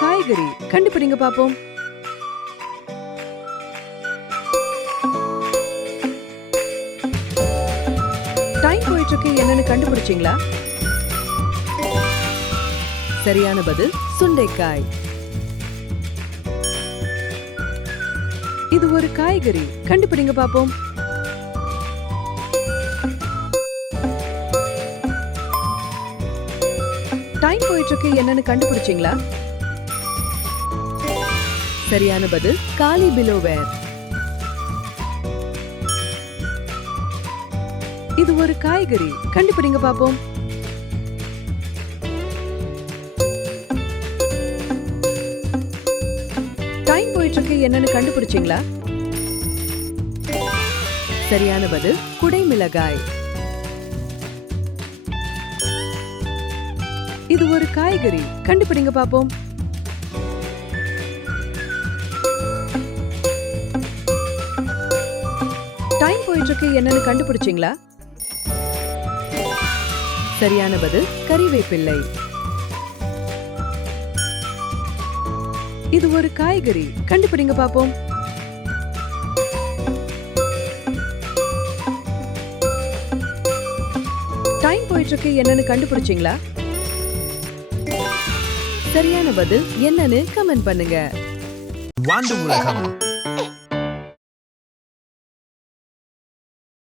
காய்கறி கண்டுபிடிங்க பாப்போம். டைம் போயிட்டு இருக்கு, என்னன்னு கண்டுபிடிச்சீங்களா? சரியான பதில் சுண்டைக்காய். இது ஒரு காய்கறி, கண்டுபிடிங்க பாப்போம். டைம் போயிட்டு இருக்கு, என்னன்னு கண்டுபிடிச்சீங்களா? சரியான பதில் காலிபிளோவேர். இது ஒரு காய்கறி, கண்டுபிடிங்க பாப்போம். டைம் போயிட்டு இருக்கு, என்னன்னு கண்டுபிடிச்சீங்களா? சரியான பதில் குடைமிளகாய். இது ஒரு காய்கறி, கண்டுபிடிங்க பாப்போம். டைம் போயிட்டு இருக்கு, என்னன்னு கண்டுபிடிச்சீங்களா? சரியான பதில் கறிவேப்பிள்ளை. இது ஒரு காய்கறி, கண்டுபிடிங்க பாப்போம். டைம் போயிட்டு இருக்கு, என்னன்னு கண்டுபிடிச்சீங்களா? சரியான பதில் என்னன்னு கமெண்ட் பண்ணுங்க. வாண்டு உலகம்.